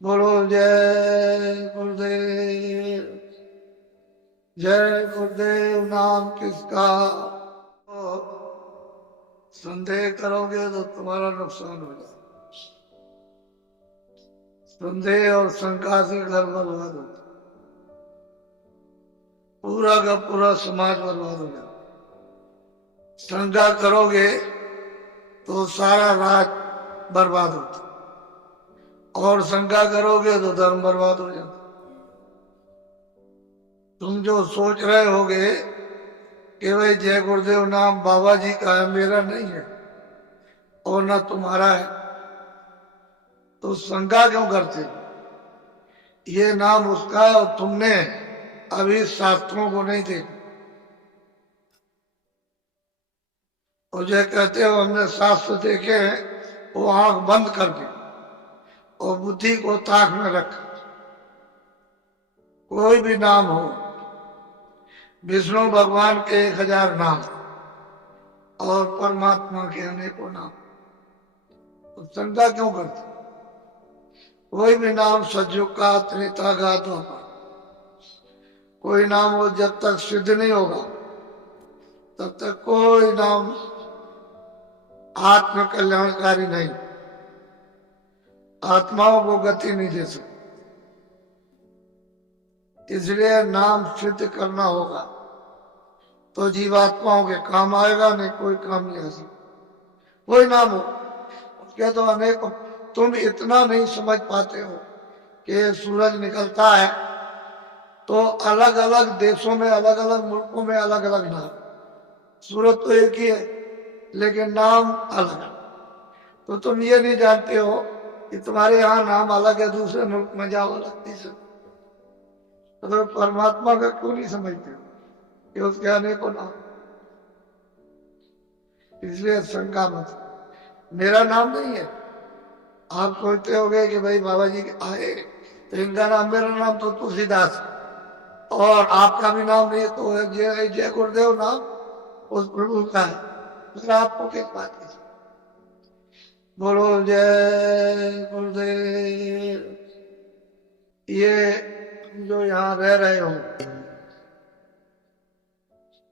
बोलो जय गुरुदेव। जय गुरुदेव नाम किसका। तो संदेह करोगे तो तुम्हारा नुकसान हो जाए। संदेह और शंका से घर बर्बाद होता, पूरा का पूरा समाज बर्बाद हो जाता। शंका करोगे तो सारा राज बर्बाद होता, और शंका करोगे तो धर्म बर्बाद हो जाता। तुम जो सोच रहे होगे कि भाई जय गुरुदेव नाम बाबा जी का है, मेरा नहीं है और ना तुम्हारा है, तो शंका क्यों करते। ये नाम उसका है और तुमने अभी शास्त्रों को नहीं देखा। और जो कहते हो हमने शास्त्र देखे हैं, वो आंख बंद करके और बुद्धि को ताक में रख। कोई भी नाम हो, विष्णु भगवान के 1000 नाम और परमात्मा के अनेकों नाम, तो शंका क्यों करते। कोई भी नाम सतयुग का, त्रेता का, द्वापर, कोई नाम हो जब तक सिद्ध नहीं होगा तब तक कोई नाम आत्म कल्याणकारी नहीं, आत्माओं को गति नहीं दे सकते। इसलिए नाम सिद्ध करना होगा तो जीवात्माओं के काम आएगा, नहीं कोई काम नहीं आ सकता। कोई नाम हो उसके तो अनेक। तुम इतना नहीं समझ पाते हो कि सूरज निकलता है तो अलग अलग देशों में, अलग अलग मुल्कों में अलग अलग नाम। सूरज तो एक ही है लेकिन नाम अलग है। तो तुम ये नहीं जानते हो कि तुम्हारे यहाँ नाम अलग है, दूसरे मुल्क में जाओ अलग तीसरे। तो परमात्मा का क्यों नहीं समझते हो कि उसके अनेकों नाम। इसलिए शंका मत। मेरा नाम नहीं है। आप सोचते होगे कि भाई बाबा जी आए तो इनका नाम, मेरा नाम तो तुलसीदास और आपका भी नाम नहीं है, तो जय जय गुरुदेव नाम उस प्रभु का है। फिर आपको किस बात की। बोलो जय गुरुदेव। ये जो यहाँ रह रहे हो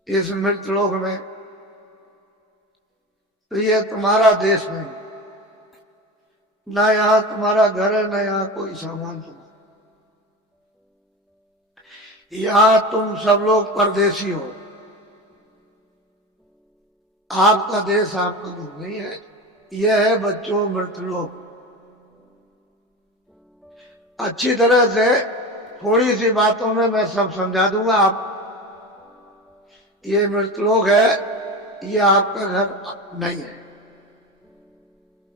इस मृत लोक में, तो ये तुम्हारा देश नहीं, ना यहाँ तुम्हारा घर है, ना यहाँ कोई सामान तुम्हारा। यहाँ तुम सब लोग परदेसी हो। आपका देश आपका घर नहीं है। यह है बच्चों मृतलोक। अच्छी तरह से थोड़ी सी बातों में मैं सब समझा दूंगा। आप ये मृतलोक है, ये आपका घर नहीं है।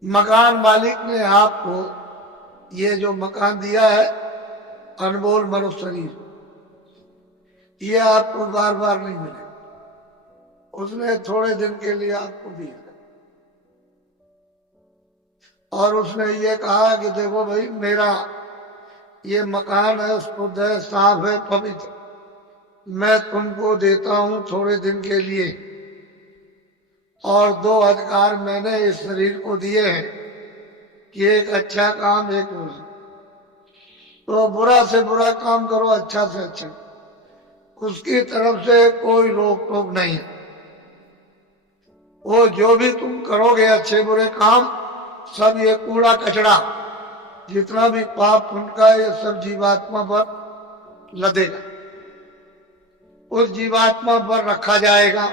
मकान मालिक ने आपको ये जो मकान दिया है, अनमोल मनुष्य शरीर, ये आपको बार बार नहीं मिलेगा। उसने थोड़े दिन के लिए आपको दिया और उसने ये कहा कि देखो भाई मेरा ये मकान है, शुद्ध है, साफ है, पवित्र, मैं तुमको देता हूं थोड़े दिन के लिए। और 2 अधिकार मैंने इस शरीर को दिए हैं कि एक अच्छा काम, एक बुरा। तो बुरा से बुरा काम करो, अच्छा से अच्छा। उसकी तरफ से कोई रोक टोक नहीं है। वो जो भी तुम करोगे अच्छे बुरे काम, सब ये कूड़ा कचड़ा जितना भी पाप उनका, ये सब जीवात्मा पर लदेगा, उस जीवात्मा पर रखा जाएगा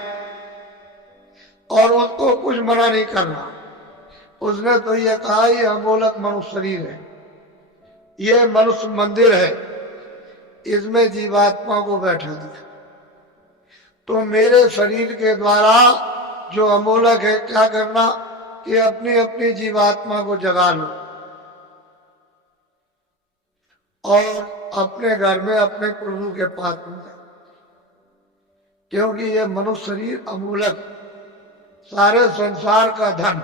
और उसको कुछ मना नहीं करना। उसने तो ये कहा ये अमोलक मनुष्य शरीर है, ये मनुष्य मंदिर है, इसमें जीवात्मा को बैठा दिया। तो मेरे शरीर के द्वारा जो अमोलक है, क्या करना कि अपनी अपनी जीवात्मा को जगा लो और अपने घर में अपने प्रभु के पास में जाओ। क्योंकि ये मनुष्य शरीर अमूलक, सारे संसार का धन,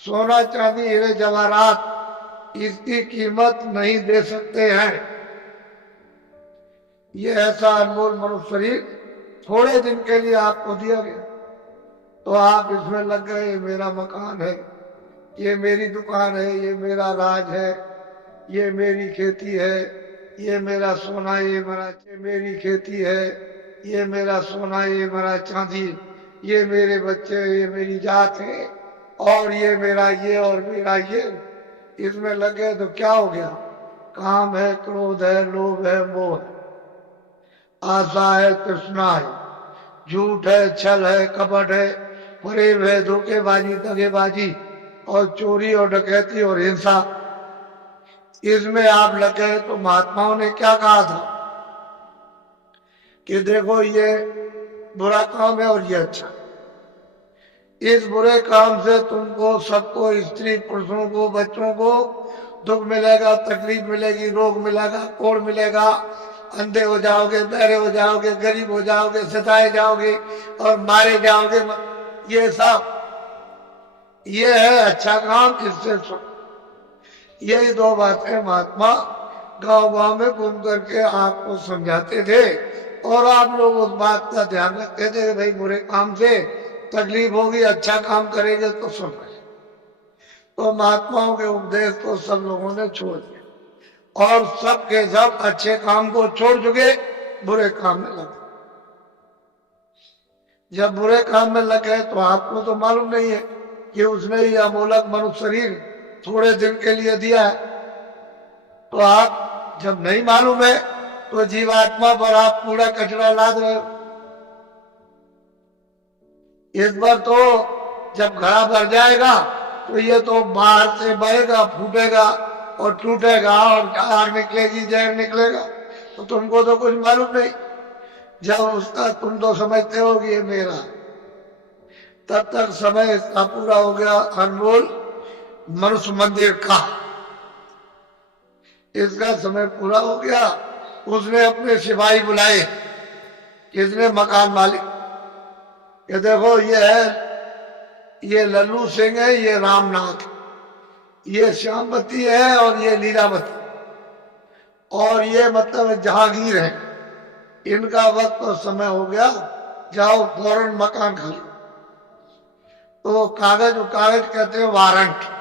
सोना चांदी हीरे जवाहरात, इसकी कीमत नहीं दे सकते हैं। ये ऐसा अनमोल मनुष्य शरीर थोड़े दिन के लिए आपको दिया गया, तो आप इसमें लग गए। ये मेरा मकान है, ये मेरी दुकान है, ये मेरा राज है, ये मेरी खेती है, ये मेरा सोना, ये मेरी खेती है, ये मेरा सोना, ये मेरा चांदी, ये मेरे बच्चे, ये मेरी जात है, और ये मेरा ये और मेरा ये, इसमें लगे तो क्या हो गया? काम है, क्रोध है, लोभ है, मोह है, आशा है, तृष्णा है, झूठ है, छल है, कपट है, फरेब है, धोखेबाजी, दगेबाजी और चोरी और डकैती और हिंसा, इसमें आप लगे। तो महात्माओं ने क्या कहा था कि देखो ये बुरा काम है और ये अच्छा। इस बुरे काम से तुमको, सबको, स्त्री पुरुषों को, बच्चों को दुख मिलेगा, तकलीफ मिलेगी, रोग मिलेगा, कोड़ मिलेगा, अंधे हो जाओगे, बहरे हो जाओगे, गरीब हो जाओगे, सताए जाओगे और मारे जाओगे। ये सब ये है अच्छा काम, इससे सुख। यही दो बातें महात्मा गांव गांव में घूम करके आपको समझाते थे, और आप लोग उस बात का ध्यान रखते थे कि भाई बुरे काम से तकलीफ होगी, अच्छा काम करेंगे तो सुख है। तो महात्माओं के उपदेश को सब लोगों ने छोड़ दिया, और सब के सब अच्छे काम को छोड़ चुके, बुरे काम में लगे। जब बुरे काम में लगे तो आपको तो मालूम नहीं है कि उसने ये अमोलक मनुष्य शरीर थोड़े दिन के लिए दिया है। तो आप जब नहीं मालूम है तो जीवात्मा पर आप पूरा कचरा लाद रहे हो। इस बार तो जब घड़ा भर जाएगा तो ये तो बाहर से बहेगा, फूटेगा और टूटेगा और आग निकलेगी, जहर निकलेगा, तो तुमको तो कुछ मालूम नहीं। जब उसका तुम तो समझते हो कि ये मेरा, तब तक समय इसका पूरा हो गया। अनमोल मनुष्य मंदिर का इसका समय पूरा हो गया। उसने अपने सिपाही बुलाए, किसने? मकान मालिक। ये देखो ये है, ये लल्लू सिंह है, ये रामनाथ, ये श्यामवती है और ये लीलावती, और ये मतलब जहांगीर है। इनका वक्त और समय हो गया, जाओ फौरन मकान खाली। तो कागज कहते हैं वारंट,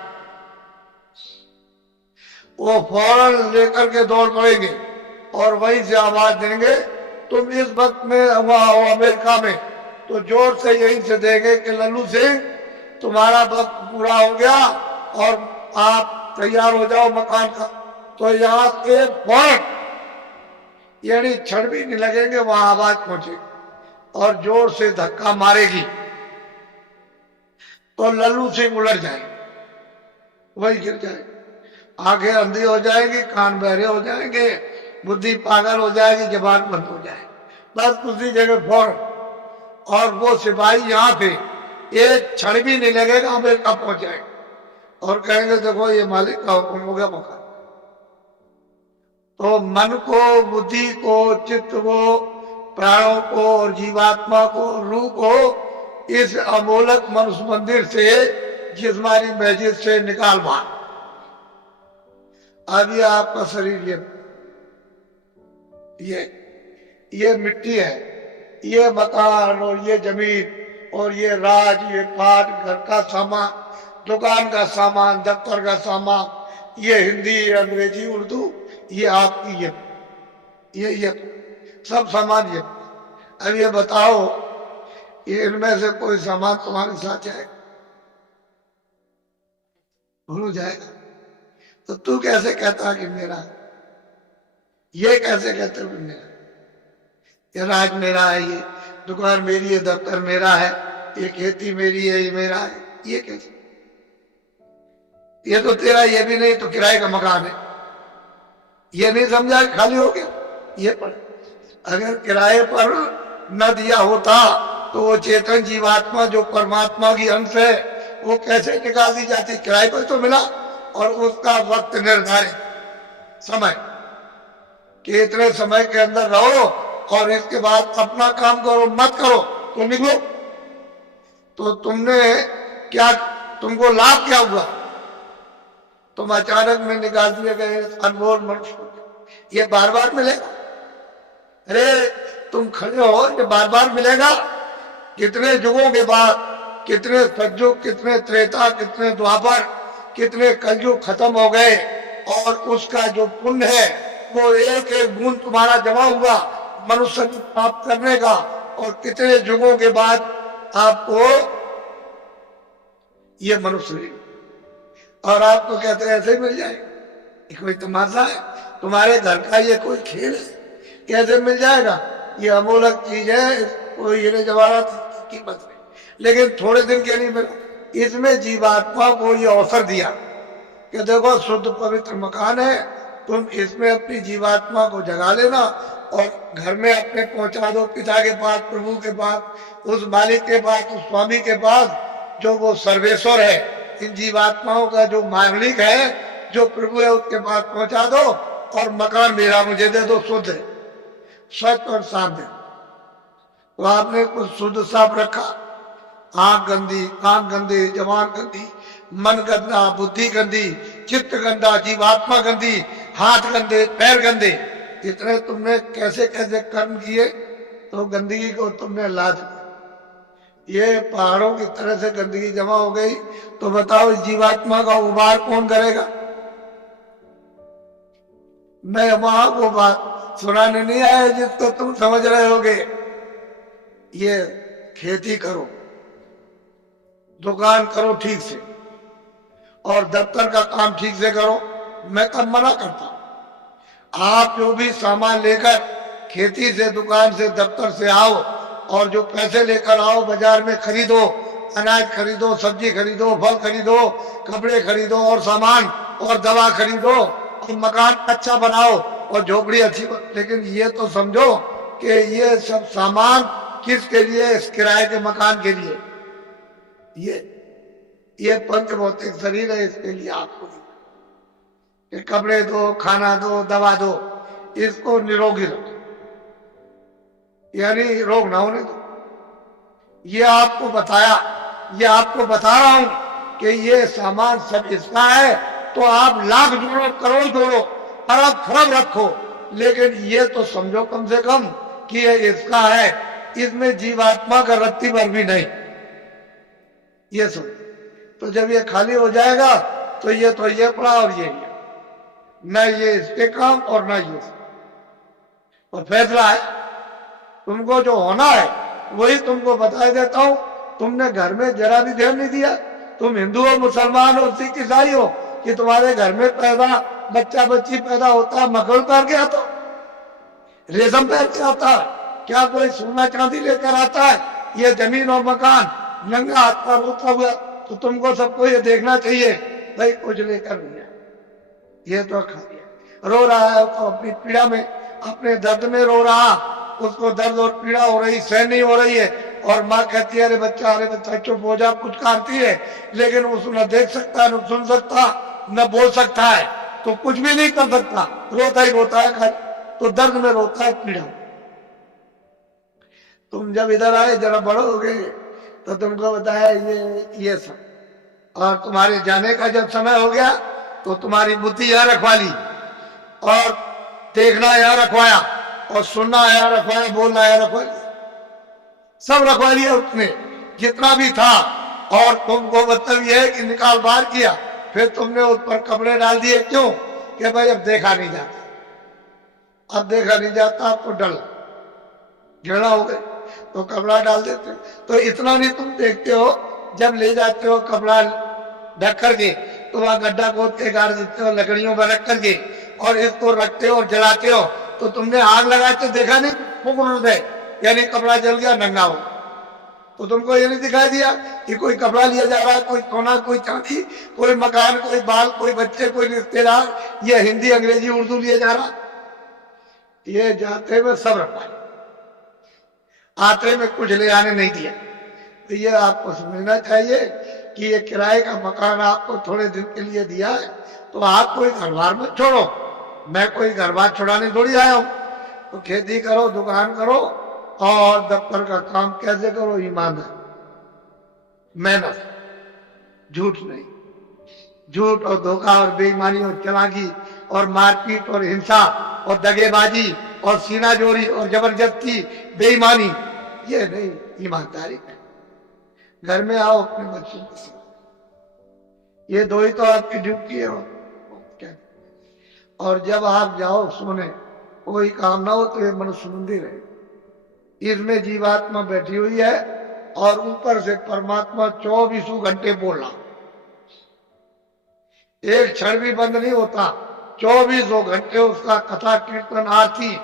वो फौरन लेकर के दौड़ पड़ेंगे और वहीं से आवाज देंगे, तुम इस वक्त में वहां हो अमेरिका में, तो जोर से यहीं से देंगे कि लल्लू सिंह तुम्हारा वक्त पूरा हो गया और आप तैयार हो जाओ मकान का। तो यहाँ के फौरन, यानी क्षण भी नहीं लगेंगे, वहां आवाज पहुंचे और जोर से धक्का मारेगी तो लल्लू सिंह उलट जाएंगे, वही गिर जाएंगे, आंखें अंधी हो जाएगी, कान बहरे हो जाएंगे, बुद्धि पागल हो जाएगी, जबान बंद हो जाएगी, बस उसी जगह फौरन। और वो सिपाही यहाँ पे एक क्षण भी नहीं लगेगा, अमेरिका पहुंच जाएंगे और कहेंगे देखो ये मालिक का हुक्म हो गया मकान। तो मन को, बुद्धि को, चित्त को, प्राणों को और जीवात्मा को, रूह को इस अमोलक मनुष्य मंदिर से, जिस्मानी मस्जिद से निकाल बाहर। अब ये आपका शरीर, ये मिट्टी है, ये मकान और ये जमीन और ये राज, ये पाठ, घर का सामान, दुकान का सामान, दफ्तर का सामान, ये हिंदी, अंग्रेजी, उर्दू, ये आपकी ये सब सामान ये। अब ये बताओ, ये इनमें से कोई सामान तुम्हारे साथ जाएगा? भूल जाएगा। तो तू कैसे कहता कि मेरा? ये कैसे कहते हो मेरा? ये राज मेरा है, ये दुकान मेरी है, दफ्तर मेरा है, ये खेती मेरी है, ये मेरा है, ये कैसे? ये तो तेरा ये भी नहीं, तो किराए का मकान है। ये नहीं समझा, खाली हो गया। ये पर अगर किराए पर न दिया होता तो वो चेतन जीवात्मा जो परमात्मा की अंश है, वो कैसे निकाल दी जाती? किराए पर तो मिला, और उसका वक्त निर्धारित समय कि इतने समय के अंदर रहो और इसके बाद अपना काम करो, मत करो तो निकलो। तो तुमने क्या, तुमको लाभ क्या हुआ? तुम अचानक में निकाल दिए गए अनमोल मनुष्य, ये बार बार मिलेगा? अरे तुम खड़े हो, ये बार बार मिलेगा? कितने युगों के बाद, कितने सतयुग, कितने त्रेता, कितने द्वापर, कितने कलयुग खत्म हो गए, और उसका जो पुण्य है वो एक एक बूंद तुम्हारा जमा हुआ मनुष्य प्राप्त करने का, और कितने युगों के बाद आपको ये मनुष्य मिले। और आपको कहते हैं ऐसे ही मिल जाएगा, कोई तमाशा है, तुम्हारे घर का ये कोई खेल है, कैसे मिल जाएगा? ये अमूलक चीज है, कोई हीरे जवाहरात की कीमत नहीं। लेकिन थोड़े दिन के लिए मिला। इसमें जीवात्मा को ये अवसर दिया कि देखो शुद्ध पवित्र मकान है, तुम इसमें अपनी जीवात्मा को जगा लेना और घर में अपने पहुंचा दो पिता के पास, प्रभु के पास, उस मालिक के पास, उस स्वामी के पास जो वो सर्वेश्वर है। इन जीवात्माओं का जो मालिक है, जो प्रभु है, उसके पास पहुंचा दो और मकान मेरा मुझे दे दो, शुद्ध है, स्वच्छ और साफ दे। तो आपने कुछ शुद्ध साफ रखा, आंख गंदी, कान गंदे, जबान गंदी, मन गंदा, बुद्धि गंदी, चित्त गंदा, जीवात्मा गंदी, हाथ गंदे, पैर गंदे, इतने तुमने कैसे कैसे कर्म किए तो गंदगी को तुमने लाद लिया। ये पहाड़ों की तरह से गंदगी जमा हो गई, तो बताओ इस जीवात्मा का उबार कौन करेगा? मैं वहां वो बात सुनाने नहीं आया जिसको तुम समझ रहे होगे। ये खेती करो, दुकान करो ठीक से, और दफ्तर का काम ठीक से करो। मैं कब मना करता हूं? आप जो भी सामान लेकर खेती से, दुकान से, दफ्तर से आओ, और जो पैसे लेकर आओ बाजार में खरीदो, अनाज खरीदो, सब्जी खरीदो, फल खरीदो, कपड़े खरीदो, और सामान और दवा खरीदो, और मकान अच्छा बनाओ और झोपड़ी अच्छी बन। लेकिन ये तो समझो कि ये सब सामान किसके लिए? इस किराए के मकान के लिए। ये पंच भौतिक शरीर है, इसके लिए आपको कि कपड़े दो, खाना दो, दवा दो, इसको निरोगी रखो, यानी रोग ना होने दो। ये आपको बताया, ये आपको बता रहा हूं कि ये सामान सब इसका है, तो आप लाख जोड़ो, करोड़ जोड़ो, अरब खरब रखो, लेकिन ये तो समझो कम से कम कि ये इसका है, इसमें जीवात्मा का रत्ती भर भी नहीं। ये समझो। तो जब ये खाली हो जाएगा तो ये पड़ा और ये न ये इसके काम और न ये, और फैसला है तुमको जो होना है वही तुमको बता देता हूं। तुमने घर में जरा भी ध्यान नहीं दिया। तुम हिंदू हो, मुसलमान हो, सिख ईसाई हो, कि तुम्हारे घर में बच्चा बच्ची पैदा होता है मखमल पहन के आता, रेशम पहन के आता है, क्या कोई सोना चांदी लेकर आता है? ये जमीन और मकान नंगा हाथ पर रोता हुआ। तो तुमको सबको ये देखना चाहिए भाई कुछ लेकर नहीं आया, ये तो खा लिया। रो रहा है तो अपनी पीड़ा में, अपने दर्द में रो रहा, उसको दर्द और पीड़ा हो रही, सहन नहीं हो रही है, और माँ कहती है अरे बच्चा चुप हो जा, कुछ काटती है, लेकिन उसको न देख सकता, न सुन सकता, न बोल सकता है, तो कुछ भी नहीं कर सकता, रोता ही रोता है खाली। तो दर्द में रोता है, पीड़ा। तुम जब इधर आए, जरा बड़ो हो गए, तो तुमको बताया ये सब, और तुम्हारे जाने का जब समय हो गया तो तुम्हारी बुद्धि यहाँ रखवा ली, और देखना यहाँ रखवाया, और सुनना यहाँ रखवाया, बोलना यहाँ रखवा लिया, सब रखवा लिया उसने जितना भी था। और तुमको मतलब यह है कि निकाल बाहर किया, फिर तुमने उस पर कपड़े डाल दिए। क्यों? कि भाई अब देखा नहीं जाता, अब देखा नहीं जाता, आपको डर घृणा हो गई तो कपड़ा डाल देते हो। तो इतना नहीं तुम देखते हो, जब ले जाते हो कपड़ा ढक करके तो वहां गड्ढा खोद के गाड़ देते हो लकड़ियों पर रख करके, और इसको रखते हो और जलाते हो। तो तुमने आग लगाते देखा नहीं, फूक दे, यानी कपड़ा जल गया, नंगा हो। तो तुमको ये नहीं दिखाई दिया कि कोई कपड़ा लिया जा रहा है, कोई सोना, कोई चांदी, कोई मकान, कोई बाल, कोई बच्चे, कोई रिश्तेदार, ये हिंदी, अंग्रेजी, उर्दू लिया जा रहा। ये जाते में सब रखा, आते में कुछ ले आने नहीं दिया। तो ये आपको समझना चाहिए कि ये किराए का मकान आपको थोड़े दिन के लिए दिया है, तो आप कोई घर बार मत छोड़ो। मैं कोई घर बार छुड़ाने थोड़ी आया हूं। तो खेती करो, दुकान करो, और दफ्तर का काम कैसे करो? ईमानदार, मेहनत, झूठ नहीं। झूठ और धोखा और बेईमानी और चालाकी और मारपीट और हिंसा और दगेबाजी और सीनाजोरी और जबरदस्ती, बेईमानी, ये नहीं, ईमानदारी। घर में आओ अपने बच्चों के साथ, ये दो ही तो आपकी ड्यूटी है। क्या और जब आप जाओ सोने, कोई काम ना हो, तो ये मनुष्य मंदिर है, इसमें जीवात्मा बैठी हुई है और ऊपर से परमात्मा 24 घंटे बोल रहा, एक क्षण भी बंद नहीं होता। 24 घंटे उसका कथा कीर्तन आरती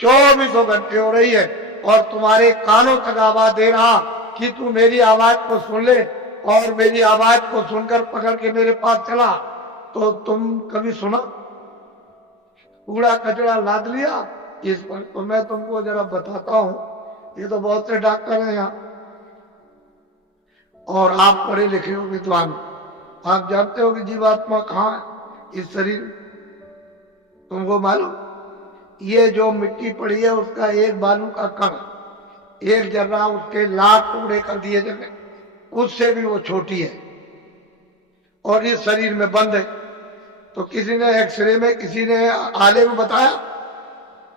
24 घंटे हो रही है और तुम्हारे कानों तक आवाज दे रहा कि तू मेरी आवाज को सुन ले, और मेरी आवाज को सुनकर पकड़ के मेरे पास चला। तो तुम कभी सुना? कूड़ा कचरा लाद लिया इस पर। तो मैं तुमको जरा बताता हूं, ये तो बहुत से डॉक्टर हैं यहाँ और आप पढ़े लिखे हो, विद्वान, आप जानते हो कि जीवात्मा कहाँ है इस शरीर में? तुमको मालूम? ये जो मिट्टी पड़ी है उसका एक बालू का कण, एक जर्रा उसके लाख टुकड़े कर दिए जाए, उससे भी वो छोटी है और इस शरीर में बंद है। तो किसी ने एक्सरे में, किसी ने आले में बताया?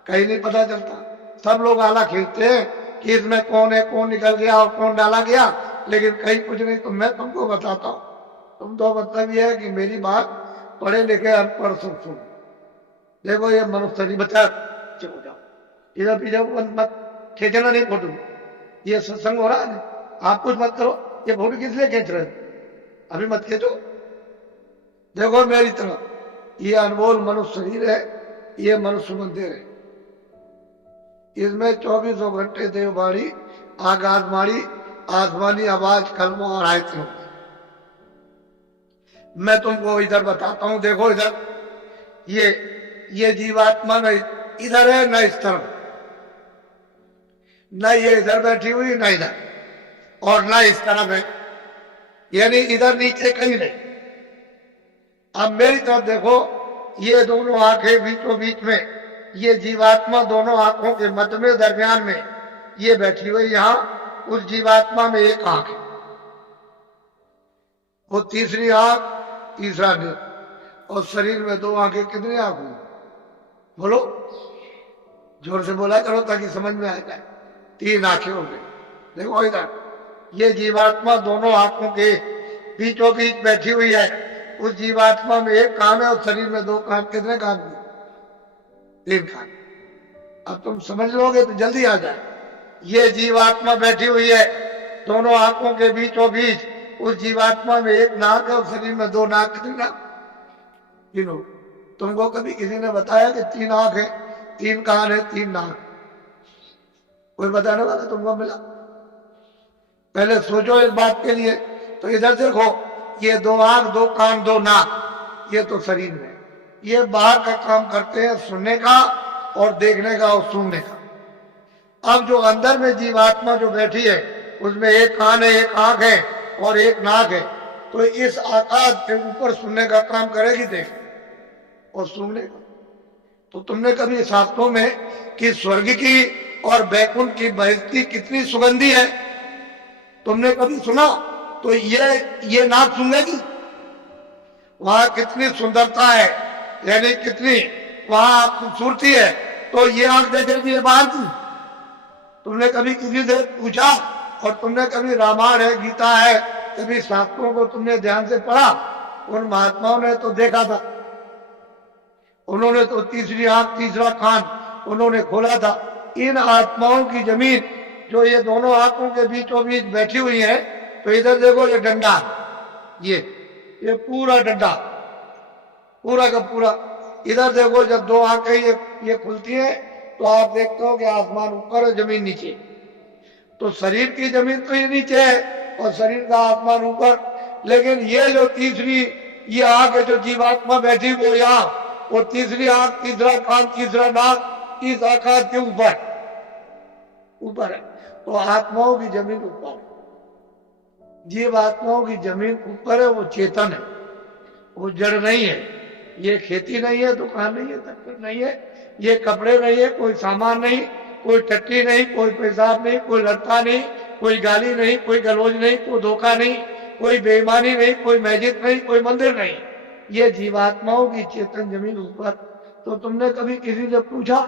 कहीं नहीं पता चलता। सब लोग आला खींचते हैं कि इसमें कौन है, कौन निकल गया और कौन डाला गया, लेकिन कहीं कुछ नहीं। तो मैं तुमको बताता हूं, तुम तो मतलब ये है कि मेरी बात पढ़े लिखे अनपढ़ सुन। देखो ये मनुष्य नहीं बचा, चलो जाओ इधर पीछे मत खींचना, नहीं फोटो, ये सत्संग हो रहा है, आप कुछ मत करो। ये फोटो किस लिए खींच रहे हो? अभी मत खींचो। देखो मेरी तरफ, ये अनमोल मनुष्य शरीर है, ये मनुष्य मंदिर है, इसमें 24 घंटे देववाणी, आकाशवाणी, आसमानी आवाज, कलमों और आयतें होती। मैं तुमको इधर बताता हूं, देखो इधर, ये जीवात्मा न इधर है न इस तरफ, न ये इधर बैठी हुई न इधर, और न इस तरफ है, यानी इधर नीचे कहीं नहीं। अब मेरी तरफ देखो, ये दोनों आंखें बीचों बीच में, ये जीवात्मा दोनों आंखों के मध्य में, दरमियान में ये बैठी हुई। यहां उस जीवात्मा में एक आंख है, वो तीसरी आंख, तीसरा नेत्र, और शरीर में 2 आंखें। कितनी आंख हुई? बोलो, जोर से बोला करो ताकि समझ में आ जाए। 3 आंखें हो गई। देखो इधर, ये जीवात्मा दोनों आंखों के बीचों बीच बैठी हुई है। उस जीवात्मा में एक कान है और शरीर में 2 कान। कितने कान हुए? 3 कान। अब तुम समझ लोगे तो जल्दी आ जाए। ये जीवात्मा बैठी हुई है दोनों आंखों के बीचों बीच। उस जीवात्मा में एक नाक है और शरीर में 2 नाक। कितनी नाक? तीनों। तुमको कभी किसी ने बताया कि 3 आंख है, 3 कान है, 3 नाक? कोई बताने वाला तुमको मिला? पहले सोचो इस बात के लिए। तो इधर देखो, ये 2 आंख, 2 कान, 2 नाक, ये तो शरीर में। ये बाहर का काम करते हैं, सुनने का और देखने का और सुनने का। अब जो अंदर में जीवात्मा जो बैठी है, उसमें एक कान है, एक आंख है और एक नाक है। तो इस आकाश के ऊपर सुनने का काम करेगी, देख और सुनने का। तो तुमने कभी शास्त्रों में कि स्वर्ग की और बैकुंठ की बहिष्ठी कितनी सुगंधी है, तुमने कभी सुना? तो ये नाक सुनेगी, वहां कितनी सुंदरता है, यानी कितनी वहां खूबसूरती है, तो ये आंख देखेगी बाहर की। तुमने कभी किसी से पूछा? और तुमने कभी रामायण है, गीता है, कभी शास्त्रों को तुमने ध्यान से पढ़ा? उन महात्माओं ने तो देखा था, उन्होंने तो तीसरी आंख, तीसरा कान उन्होंने खोला था। इन आत्माओं की जमीन जो ये दोनों आंखों के बीचों बीच बैठी हुई है, तो इधर देखो ये डंडा, ये पूरा डंडा, पूरा का पूरा। इधर देखो, जब 2 आंखें ये खुलती है तो आप देखते हो कि आसमान ऊपर है, जमीन नीचे। तो शरीर की जमीन तो ये नीचे है और शरीर का आसमान ऊपर। लेकिन ये जो तीसरी ये आंख है, जो जीवात्मा बैठी हुई यहाँ, वो तीसरी आंख, तीसरा कान, तीसरा नाक इस आकाश के ऊपर है। तो आत्माओं की जमीन ऊपर है, जीवात्माओं की जमीन ऊपर है। वो चेतन है, वो जड़ नहीं है। ये खेती नहीं है, दुकान नहीं है, दफ्तर नहीं है, ये कपड़े नहीं है, कोई सामान नहीं, कोई टट्टी नहीं, कोई पेशाब नहीं, कोई लड़का नहीं, कोई गाली नहीं, कोई गलौज नहीं, कोई धोखा नहीं, कोई बेईमानी नहीं, कोई मस्जिद नहीं, कोई मंदिर नहीं। ये जीवात्माओं की चेतन जमीन ऊपर। तो तुमने कभी किसी से पूछा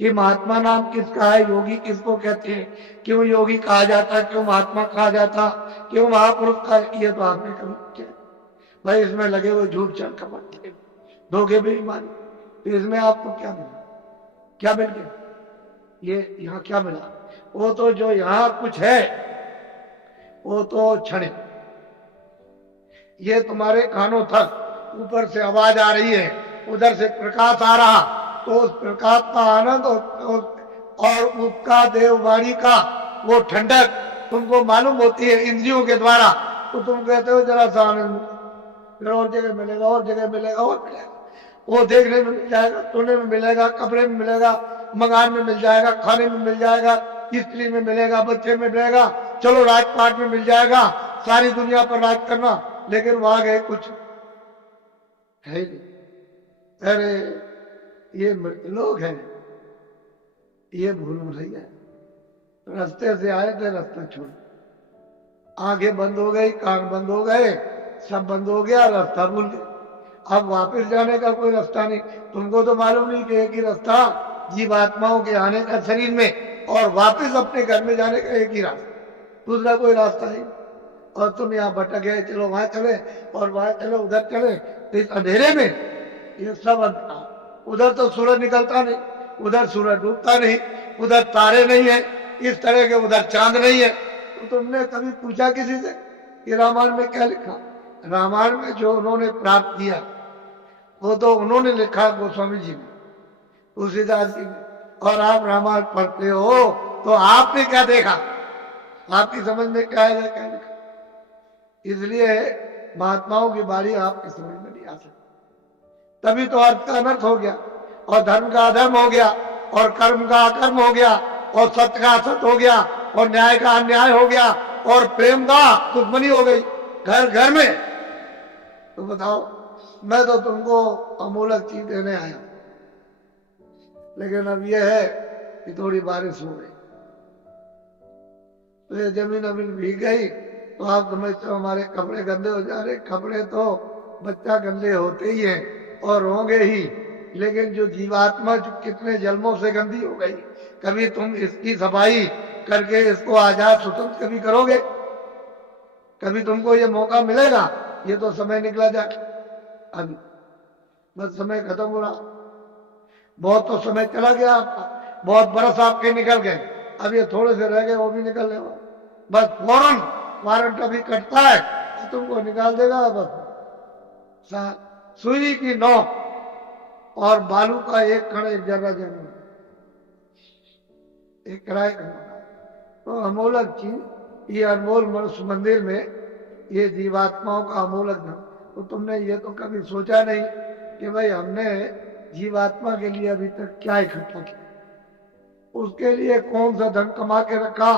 कि महात्मा नाम किसका है, योगी किसको कहते हैं, क्यों योगी कहा जाता, क्यों महात्मा कहा जाता, क्यों महापुरुष कहा? ये तो आपने कभी पूछा? भाई इसमें लगे हुए झूठ चाल कपट, धोखे बेईमानी। तो इसमें आपको क्या मिला? क्या मिल गया? ये यहाँ क्या मिला? वो तो जो यहाँ कुछ है वो तो क्षणिक। ये तुम्हारे कानों तक ऊपर से आवाज आ रही है, उधर से प्रकाश आ रहा, तो उस प्रकाश का आनंद और उसका देववाणी का वो ठंडक तुमको मालूम होती है इंद्रियों के द्वारा, तो तुम कहते हो जरा सा आनंद, फिर और जगह मिलेगा, और जगह मिलेगा, और मिलेगा। वो देखने में मिल जाएगा, सुनने में मिलेगा, कपड़े में मिलेगा, मकान में मिल जाएगा, खाने में मिल जाएगा, स्त्री में मिलेगा, बच्चे में मिलेगा, चलो राजपाट में मिल जाएगा, सारी दुनिया पर राज करना। लेकिन वहां गए कुछ है नहीं। अरे ये मृत लोग हैं, ये भूल भुलैया है। रास्ते से आए थे, रास्ता छोड़, आंखें बंद हो गई, कान बंद हो गए, सब बंद हो गया, रास्ता भूल गए। अब वापस जाने का कोई रास्ता नहीं। तुमको तो मालूम नहीं कि एक ही रास्ता जीवात्माओं के आने का शरीर में और वापस अपने घर में जाने का एक ही रास्ता, दूसरा कोई रास्ता नहीं। और तुम यहाँ भटक गए, चलो वहां चले और वहां चले, उधर चले, तो इस अंधेरे में ये सब अंधकार। उधर तो सूरज निकलता नहीं, उधर सूरज डूबता नहीं, उधर तारे नहीं है, इस तरह के उधर चांद नहीं है। तो तुमने कभी पूछा किसी से कि रामायण में क्या लिखा? रामायण में जो उन्होंने प्राप्त किया वो तो उन्होंने लिखा, गोस्वामी जी ने, तुलसीदास जी ने। और आप रामायण पढ़ते हो तो आपने क्या देखा? आपकी समझ में क्या है, क्या लिखा? इसलिए महात्माओं की बारी आपकी समझ में नहीं आ सकती। तभी तो अर्थ का अनर्थ हो गया, और धर्म का अधर्म हो गया, और कर्म का अकर्म हो गया, और सत्य का असत हो गया, और न्याय का अन्याय हो गया, और प्रेम का दुश्मनी हो गई घर घर में। तो बताओ, मैं तो तुमको अमूलक चीज देने आया, लेकिन अब यह है कि थोड़ी बारिश हो गई तो ये जमीन अभी भीग गई, तो आप समझते हो हमारे कपड़े गंदे हो जा रहे। कपड़े तो बच्चा गंदे होते ही हैं और होंगे ही, लेकिन जो जीवात्मा जो कितने जन्मों से गंदी हो गई, कभी तुम इसकी सफाई करके इसको आजाद स्वतंत्र कभी करोगे? कभी तुमको ये मौका मिलेगा? ये तो समय निकला जाए, अभी बस समय खत्म हो रहा। बहुत तो समय चला गया आपका, बहुत बरस आपके निकल गए, अब ये थोड़े से रह गए, वो भी निकलने वाले। बस फौरन वारंट अभी कटता है तो तुमको निकाल देगा। बस सुई की नोक और बालू का एक कण, एक जगह जमीन, एक किराए का। तो अमूलक चीज, ये अनमोल मनुष्य मंदिर में ये जीवात्माओं का अमूलक धन। तो तुमने ये तो कभी सोचा नहीं कि भाई हमने जीवात्मा के लिए अभी तक क्या इकट्ठा किया, उसके लिए कौन सा धन कमा के रखा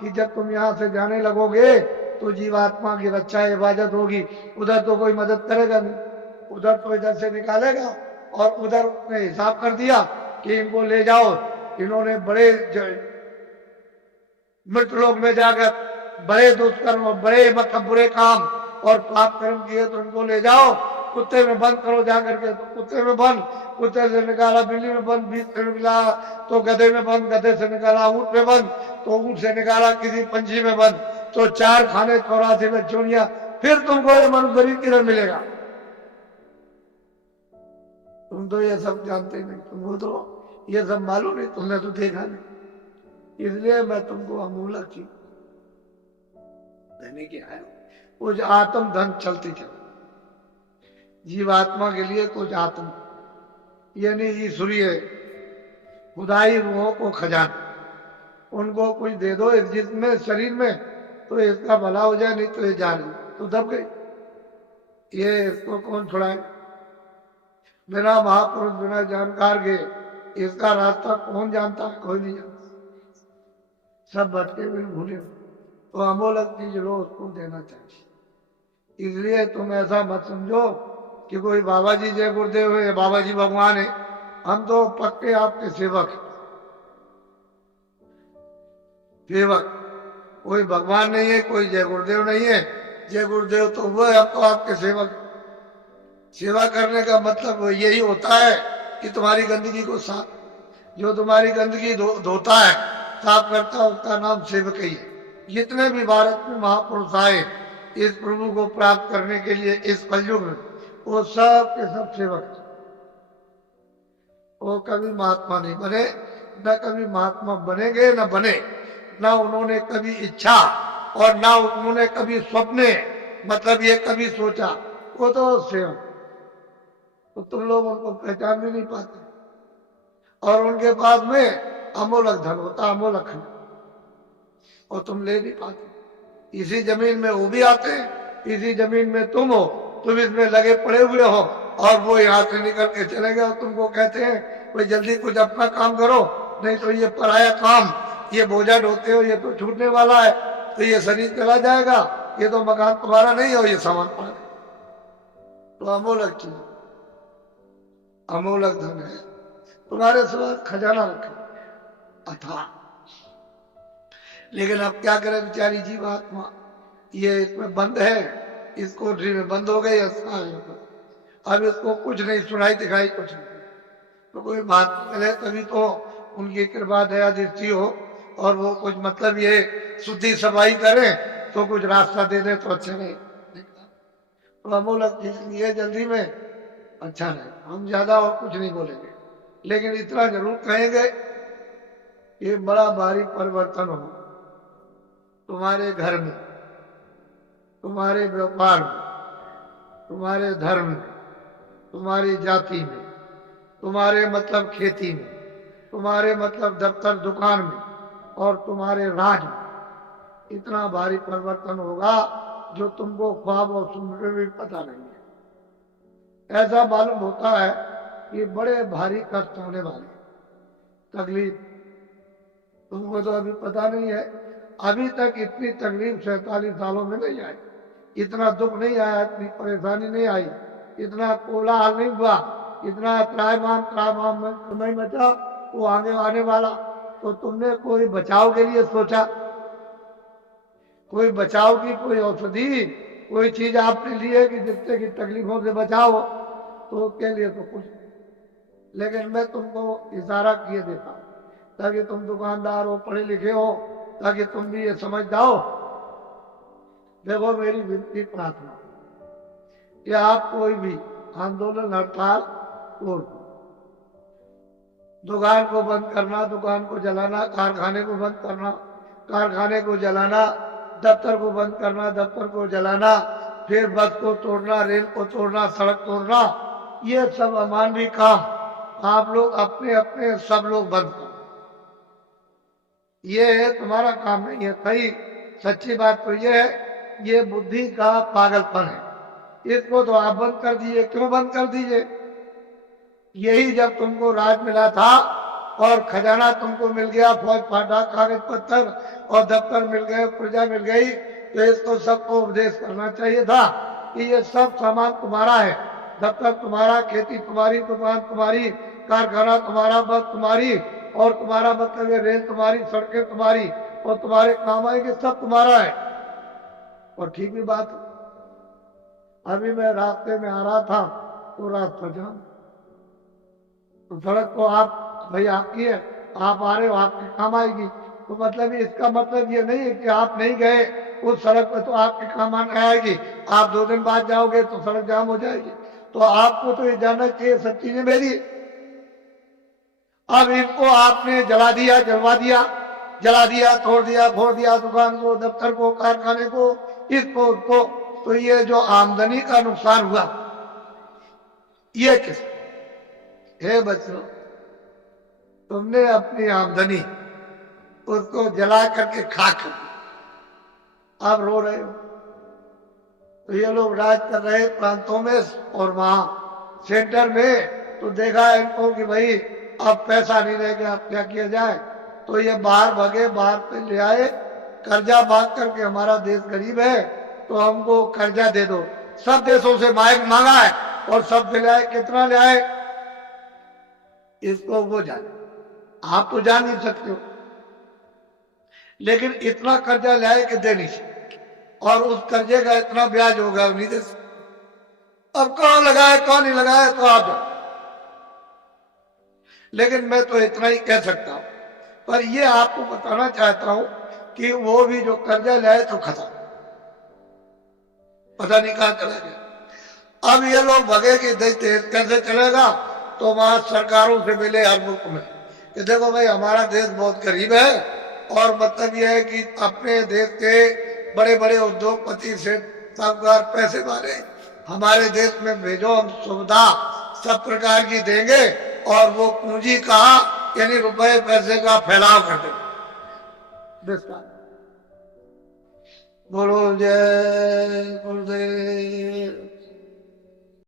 कि जब तुम यहाँ से जाने लगोगे तो जीवात्मा की रक्षा हिफाजत होगी। उधर तो कोई मदद करेगा नहीं, उधर तो इधर से निकालेगा, और उधर उसने हिसाब कर दिया कि इनको ले जाओ, इन्होंने बड़े मृत लोक में जाकर बड़े दुष्कर्म और बड़े मतलब बुरे काम और पाप कर्म किए, तो उनको ले जाओ, कुत्ते में बंद करो जाकर के। तो कुत्ते में बंद, कुत्ते से निकाला बिल्ली में बंद, बीच से निकाला तो गधे में बंद, गधे से निकाला ऊंट में बंद, तो ऊंट से निकाला किसी पंछी में बंद, तो 4 खाने 84 में चोरिया, फिर तुमको ये मनुष्य किरण मिलेगा। तुम तो ये सब जानते नहीं, तुमको तो ये सब मालूम नहीं, तुमने तो देखा नहीं। इसलिए मैं तुमको अमूलक चीज देने के आया। कुछ आत्म धन चलती चल, जीवात्मा के लिए कुछ आत्म, यानी ईश्वरीय खुदाई रूहों को खजाना, उनको कुछ दे दो इस जिसमें शरीर में, तो इसका भला हो जाए, नहीं तो ये जान तो दब गई। ये इसको कौन छुड़ाए? बिना महापुरुष, बिना जानकार के इसका रास्ता कौन जानता है? कोई नहीं जानता, सब भटके हुए भूले। तो अमूलक चीज लो, उसको देना चाहिए। इसलिए तुम ऐसा मत समझो कि कोई बाबा जी जय गुरुदेव है, बाबा जी भगवान है। हम तो पक्के आपके सेवक, सेवक, कोई भगवान नहीं है, कोई जय गुरुदेव नहीं है। जय गुरुदेव तो वो है, हम तो आपके सेवक। सेवा करने का मतलब यही होता है कि तुम्हारी गंदगी को साफ, जो तुम्हारी गंदगी धोता है, साफ करता है, उसका नाम सेवक ही है। जितने भी भारत में महापुरुष आए इस प्रभु को प्राप्त करने के लिए इस कलयुग में, वो सब के सब सेवक। वो कभी महात्मा नहीं बने, न कभी महात्मा बनेंगे, न बने, न उन्होंने कभी इच्छा और न उन्होंने कभी स्वप्ने मतलब ये कभी सोचा। वो तो स्वयं, तो तुम लोग उनको पहचान भी नहीं पाते। और उनके पास में अमोलक धन होता, अमोलक है, और तुम ले नहीं पाते। इसी जमीन में वो भी आते हैं, इसी जमीन में तुम हो, तुम इसमें लगे पड़े हुए हो, और वो यहाँ से निकल के चले गए और तुमको कहते हैं कोई जल्दी कुछ अपना काम करो, नहीं तो ये पराया काम, ये बोझा ढोते हो, ये तो छूटने वाला है, तो ये शरीर चला जाएगा, ये तो मकान तुम्हारा नहीं हो, ये सामान पड़ा। तो अमोलक चीज, अमोलक धन है, तुम्हारे सिवा खजाना रखे अथा। लेकिन अब क्या करे बेचारी जीवात्मा, ये इसमें बंद है, इस कोठरी में बंद हो गई, अब इसको कुछ नहीं सुनाई दिखाई कुछ नहीं। तो कोई बात मिले तभी तो उनकी कृपा दया दृष्टि हो, और वो कुछ मतलब ये शुद्धि सफाई करें तो कुछ रास्ता दे दे तो अच्छा नहीं। तो अमोलक इसलिए जल्दी में अच्छा नहीं, हम ज्यादा और कुछ नहीं बोलेंगे, लेकिन इतना जरूर कहेंगे कि बड़ा भारी परिवर्तन हो तुम्हारे घर में, तुम्हारे व्यापार में, तुम्हारे धर्म में, तुम्हारी जाति में, तुम्हारे मतलब खेती में, तुम्हारे मतलब दफ्तर दुकान में, और तुम्हारे राज में इतना भारी परिवर्तन होगा जो तुमको ख्वाब और सुनने में भी पता नहीं है। ऐसा मालूम होता है कि बड़े भारी कष्ट होने वाले, तकलीफ तुमको तो अभी पता नहीं है, अभी तक इतनी तकलीफ 47 सालों में नहीं आई, इतना दुख नहीं आया, इतनी परेशानी नहीं आई, इतना कोलाहल नहीं हुआ, इतना त्रायमाम में नहीं बचा, वो आगे आने वाला। तो तुमने कोई बचाव के लिए सोचा, कोई बचाव की कोई औषधि, कोई चीज आपने ली है कि जिससे कि तकलीफों से बचाओ, तो उसके लिए तो कुछ नहीं। लेकिन मैं तुमको इशारा किए देता हूं ताकि तुम दुकानदार हो, पढ़े लिखे हो, ताकि तुम भी ये समझ जाओ। देखो मेरी विनती प्रार्थना कि आप कोई भी आंदोलन हड़ताल तोड़ दो, दुकान को बंद करना, दुकान को जलाना, कारखाने को बंद करना, कारखाने को जलाना, दफ्तर को बंद करना, दफ्तर को जलाना, फिर बस को तोड़ना, रेल को तोड़ना, सड़क तोड़ना, ये सब अमानवीय काम आप लोग अपने अपने सब लोग बंद करो। ये तुम्हारा काम नहीं है। सही सच्ची बात तो ये है, ये बुद्धि का पागलपन है। इसको तो आप बंद कर दीजिए। क्यों बंद कर दीजिए? यही जब तुमको राज मिला था और खजाना तुमको मिल गया, फौज फाटा, कागज पत्थर और दफ्तर मिल गए, प्रजा मिल गई, तो इसको सबको उपदेश करना चाहिए था कि ये सब सामान तुम्हारा है, दफ्तर तुम्हारा, खेती तुम्हारी, दुकान तुम्हारी, कारखाना तुम्हारा, बस तुम्हारी, और तुम्हारा मतलब ये रेल तुम्हारी, सड़कें तुम्हारी, और तुम्हारे काम आएंगे, सब तुम्हारा है। और ठीक भी बात है। अभी मैं रास्ते में आ रहा था तो रास्ता जाम, तो सड़क तो आप भाई आपकी है, आप आ रहे हो, आपके काम आएगी। तो मतलब इसका मतलब ये नहीं है कि आप नहीं गए उस सड़क पर तो आपके काम आएगी, आप 2 दिन बाद जाओगे तो सड़क जाम हो जाएगी। तो आपको तो ये जानना चाहिए सब चीजें मेरी। अब इनको आपने जला दिया, जलवा दिया, जला दिया, तोड़ दिया, फोड़ दिया, दुकान को, दफ्तर को, कारखाने को, इसको उसको, तो ये जो आमदनी का नुकसान हुआ ये किस? हे बच्चों, तुमने अपनी आमदनी उसको जला करके खाक कर दी, आप रो रहे हो। तो ये लोग राज कर रहे प्रांतों में और वहां सेंटर में, तो देखा इनको कि भाई अब पैसा नहीं रह गया, अब क्या किया जाए। तो ये बाहर भगे, बाहर पे ले आए, कर्जा मांग करके, हमारा देश गरीब है तो हमको कर्जा दे दो। सब देशों से मांगा है और सब ले आए। कितना ले आए इसको वो जाने, आप तो जान नहीं सकते हो, लेकिन इतना कर्जा ले आए कि दे नहीं सकते, और उस कर्जे का इतना ब्याज होगा नहीं दे सकते। अब कौन लगाए कौन नहीं लगाए तो आप जाओ, लेकिन मैं तो इतना ही कह सकता हूं। पर ये आपको बताना चाहता हूं कि वो भी जो कर्जा ले आए तो खत्म, पता नहीं कहां चला गया। अब ये लोग भगे कि देश कैसे चलेगा, तो वहां सरकारों से मिले हर मुल्क में कि देखो भाई हमारा देश बहुत गरीब है और मतलब यह है कि अपने देश के बड़े बड़े उद्योगपति से साहूकार पैसे वाले हमारे देश में भेजो, हम सुविधा सब प्रकार की देंगे और वो पूंजी का यानी रुपए पैसे का फैलाव कर देंगे। बोलो जय गुरुदेव।